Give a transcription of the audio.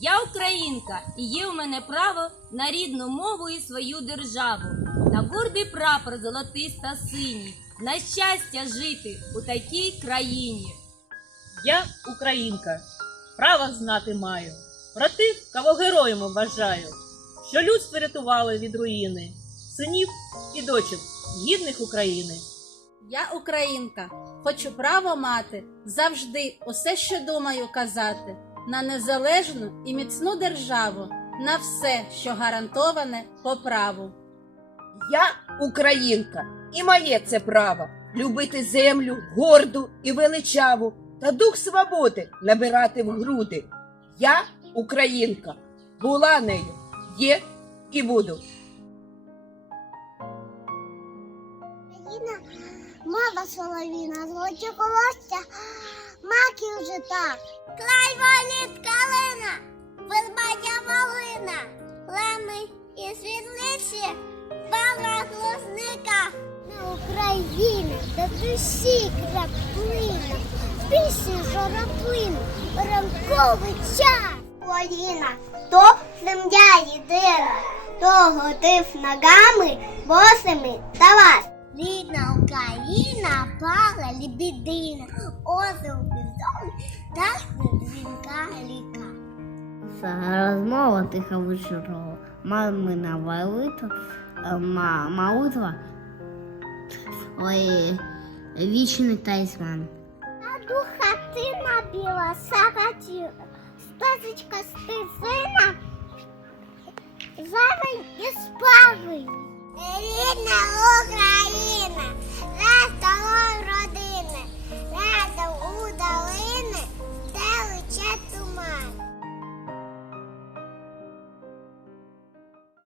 Я українка, і є у мене право на рідну мову і свою державу, на гордий прапор золотиста синій, на щастя жити у такій країні. Я українка, право знати маю. Про тих, кого героями вважаю, що людство рятували від руїни, синів і дочок, гідних України. Я українка, хочу право мати завжди усе, що думаю казати, на незалежну і міцну державу, на все, що гарантоване по праву. Я українка, і моє це право любити землю горду і величаву та дух свободи набирати в груди. Я українка, була нею, є і буду. Мова соловіна, золоті колосся, маки вже так. Клай валіт калина, безбаття малина, леми і світлиці, бала глузника. На Україні до душі краплина, пісні журавлин, ранковий час. Україна, то земля єдина, то годив ногами, босими та вас. Рідна Україна, пала лебедина, озеро бездомне, так. Розмова тиха вечорова, мамина молитва, е, ма- молитва, ой, вічний талісман. А духатина біла сараті, стазочка стезина, завень і спавень. Рідна Україна, за